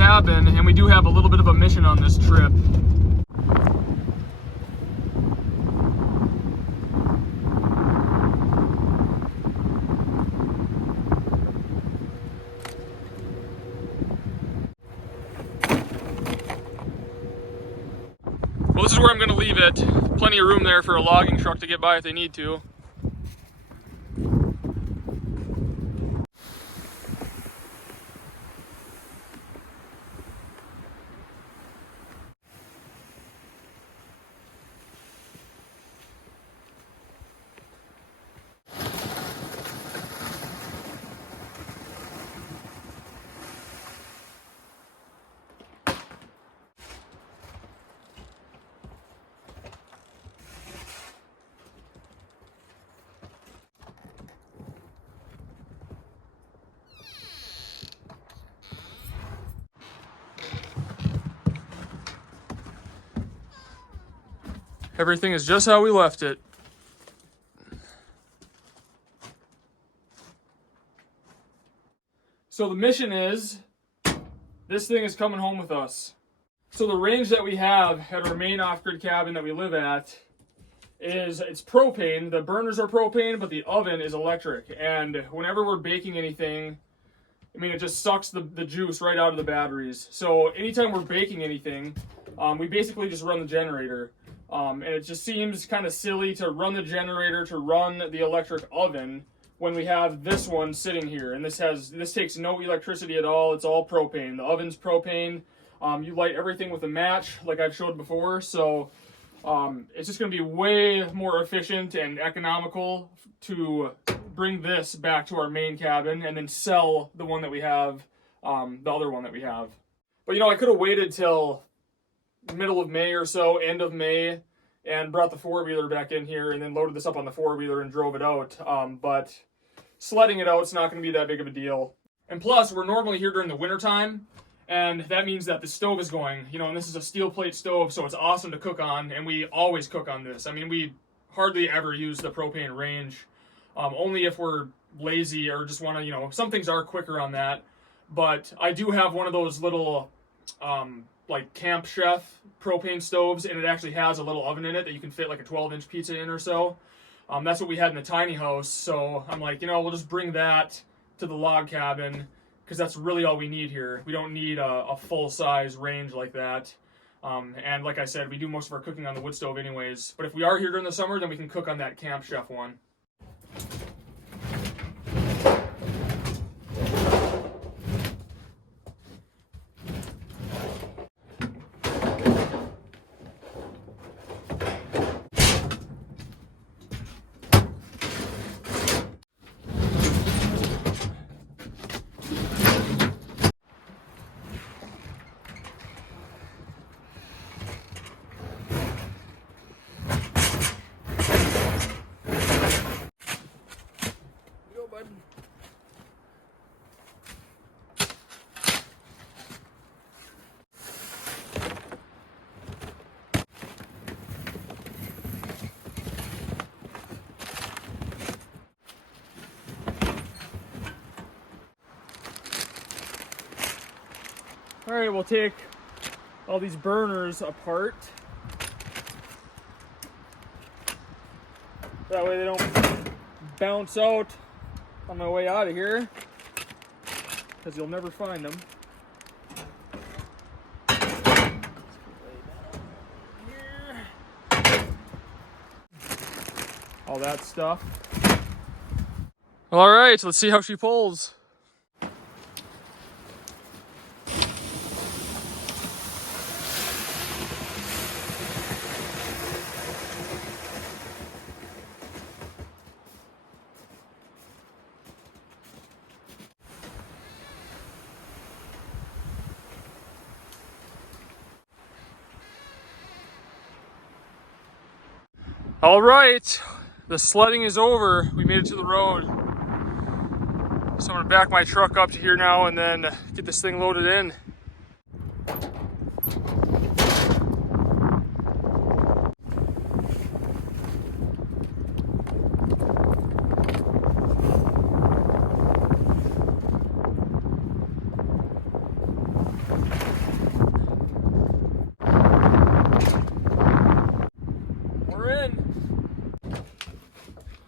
cabin, and we do have a little bit of a mission on this trip. Well, this is where I'm going to leave it. Plenty of room there for a logging truck to get by if they need to. Everything is just how we left it. So the mission is, this thing is coming home with us. So the range that we have at our main off-grid cabin that we live at it's propane. The burners are propane, but the oven is electric. And whenever we're baking anything, I mean, it just sucks the juice right out of the batteries. So anytime we're baking anything, we basically just run the generator. And it just seems kind of silly to run the generator to run the electric oven when we have this one sitting here. And this takes no electricity at all. It's all propane. The oven's propane. You light everything with a match like I've showed before. So it's just going to be way more efficient and economical to bring this back to our main cabin and then sell the one that we have, the other one that we have. But I could have waited till middle of May or so, end of May, and brought the four-wheeler back in here and then loaded this up on the four-wheeler and drove it out. But sledding it out is not going to be that big of a deal. And plus, we're normally here during the wintertime, and that means that the stove is going, and this is a steel plate stove, so it's awesome to cook on, and we always cook on this. I mean, we hardly ever use the propane range, only if we're lazy or just want to, some things are quicker on that. But I do have one of those little, like Camp Chef propane stoves, and it actually has a little oven in it that you can fit like a 12-inch pizza in or so. That's what we had in the tiny house, so I'm like, we'll just bring that to the log cabin, because that's really all we need here. We don't need a full-size range like that. And like I said, we do most of our cooking on the wood stove anyways. But if we are here during the summer, then we can cook on that Camp Chef one. All right, we'll take all these burners apart. That way they don't bounce out on my way out of here, because you'll never find them. All that stuff. All right, so let's see how she pulls. All right, the sledding is over. We made it to the road. So I'm gonna back my truck up to here now and then get this thing loaded in.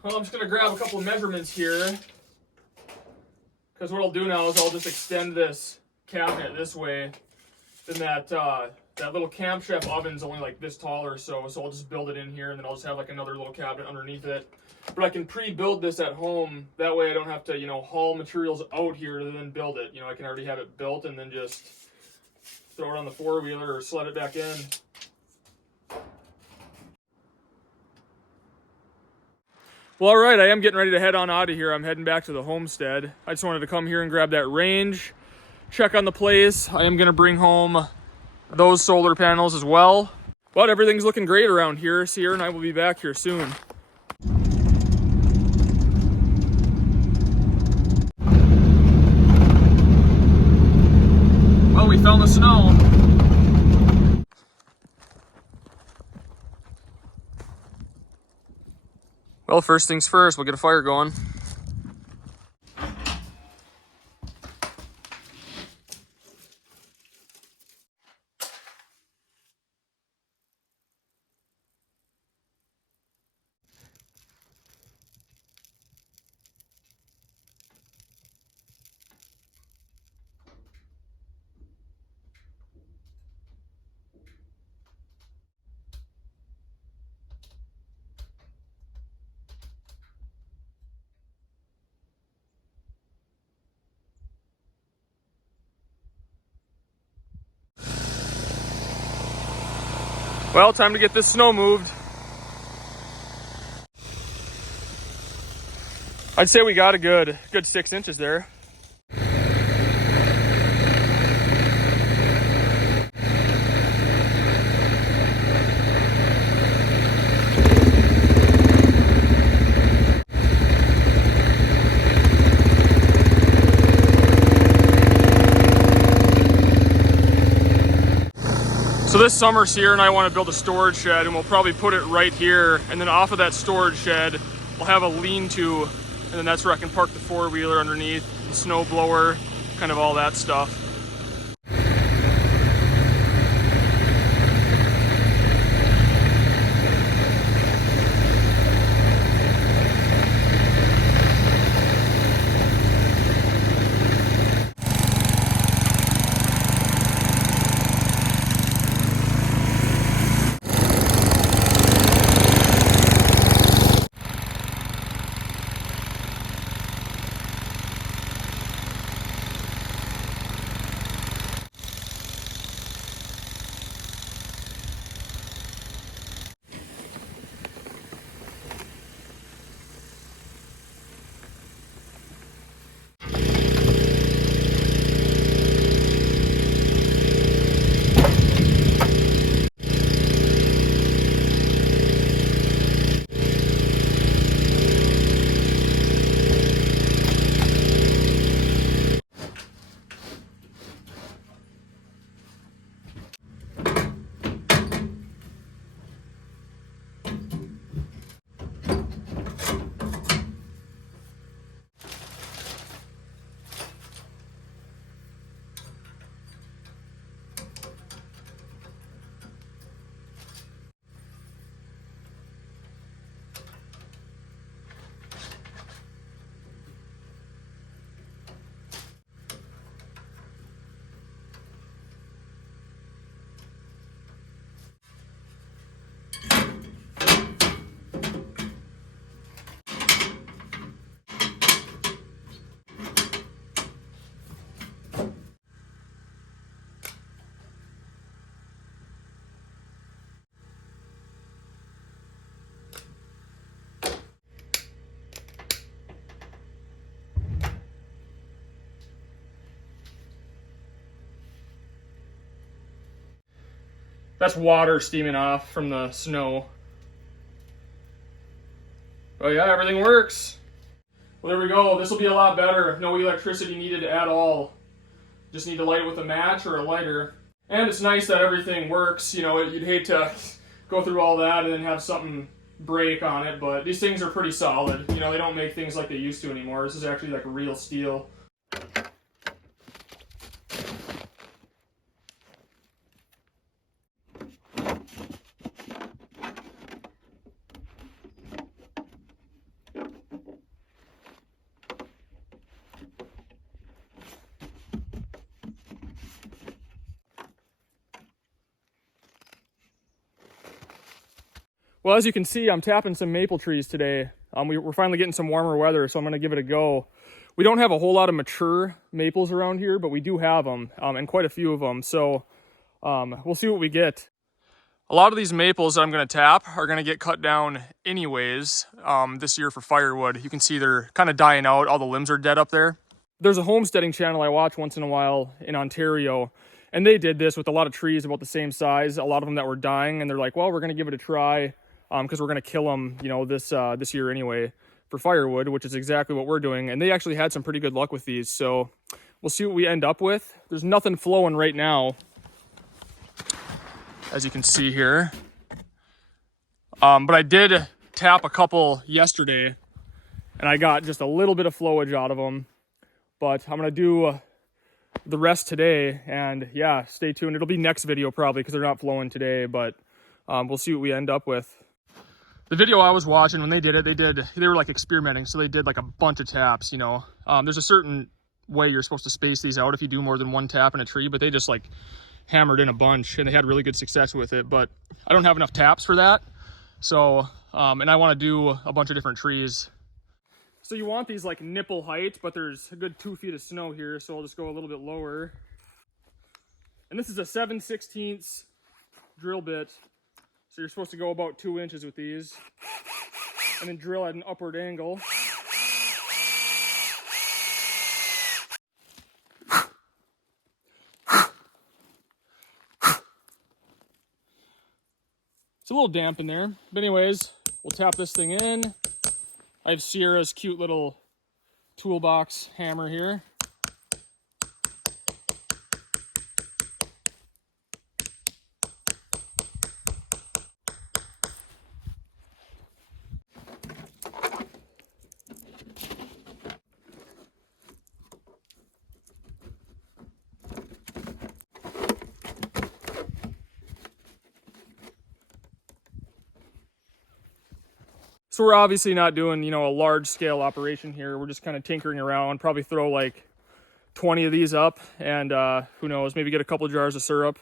Well, I'm just gonna grab a couple of measurements here, because what I'll do now is I'll just extend this cabinet this way. Then that little camshaft oven's only like this tall or so, so I'll just build it in here, and then I'll just have like another little cabinet underneath it. But I can pre-build this at home. That way I don't have to, you know, haul materials out here and then build it. You know, I can already have it built and then just throw it on the four-wheeler or sled it back in. Well, all right, I am getting ready to head on out of here. I'm heading back to the homestead. I just wanted to come here and grab that range, check on the place. I am going to bring home those solar panels as well. But everything's looking great around here. Sierra and I will be back here soon. Well, we found the snow. Well, first things first, we'll get a fire going. Well, time to get this snow moved. I'd say we got a good 6 inches there. So this summer, Sierra and I want to build a storage shed, and we'll probably put it right here, and then off of that storage shed, we'll have a lean-to, and then that's where I can park the four-wheeler underneath, the snow blower, kind of all that stuff. That's water steaming off from the snow. Oh yeah, everything works. Well, there we go. This will be a lot better. No electricity needed at all. Just need to light it with a match or a lighter. And it's nice that everything works. You know, you'd hate to go through all that and then have something break on it, but these things are pretty solid. You know, they don't make things like they used to anymore. This is actually like real steel. Well, as you can see, I'm tapping some maple trees today. We're finally getting some warmer weather, so I'm going to give it a go. We don't have a whole lot of mature maples around here, but we do have them, and quite a few of them. So we'll see what we get. A lot of these maples that I'm going to tap are going to get cut down anyways this year for firewood. You can see they're kind of dying out. All the limbs are dead up there. There's a homesteading channel I watch once in a while in Ontario, and they did this with a lot of trees about the same size, a lot of them that were dying, and they're like, well, we're going to give it a try because we're going to kill them, you know, this year anyway for firewood, which is exactly what we're doing. And they actually had some pretty good luck with these, so we'll see what we end up with. There's nothing flowing right now, as you can see here. But I did tap a couple yesterday, and I got just a little bit of flowage out of them. But I'm going to do the rest today, and yeah, stay tuned. It'll be next video probably because they're not flowing today, but we'll see what we end up with. The video I was watching, when they did it, they were like experimenting, so they did like a bunch of taps, you know. There's a certain way you're supposed to space these out if you do more than one tap in a tree, but they just like hammered in a bunch, and they had really good success with it. But I don't have enough taps for that, so and I want to do a bunch of different trees. So you want these like nipple height, but there's a good 2 feet of snow here, so I'll just go a little bit lower. And this is a 7/16 drill bit, so you're supposed to go about 2 inches with these, and then drill at an upward angle. It's a little damp in there, but anyways, we'll tap this thing in. I have Sierra's cute little toolbox hammer here. So we're obviously not doing, you know, a large scale operation here. We're just kind of tinkering around, probably throw like 20 of these up, and who knows, maybe get a couple jars of syrup.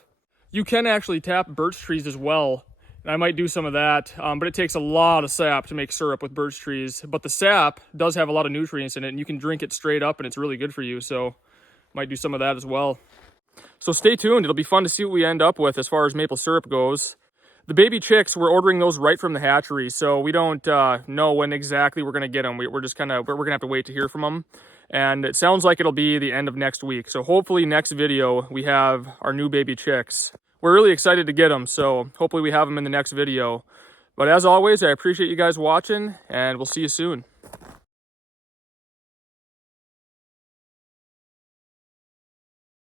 You can actually tap birch trees as well, and I might do some of that, but it takes a lot of sap to make syrup with birch trees. But the sap does have a lot of nutrients in it, and you can drink it straight up, and it's really good for you, so might do some of that as well. So stay tuned. It'll be fun to see what we end up with as far as maple syrup goes. The baby chicks, we're ordering those right from the hatchery, so we don't know when exactly we're going to get them. We're just kind of, we're going to have to wait to hear from them. And it sounds like it'll be the end of next week. So hopefully next video, we have our new baby chicks. We're really excited to get them, so hopefully we have them in the next video. But as always, I appreciate you guys watching, and we'll see you soon.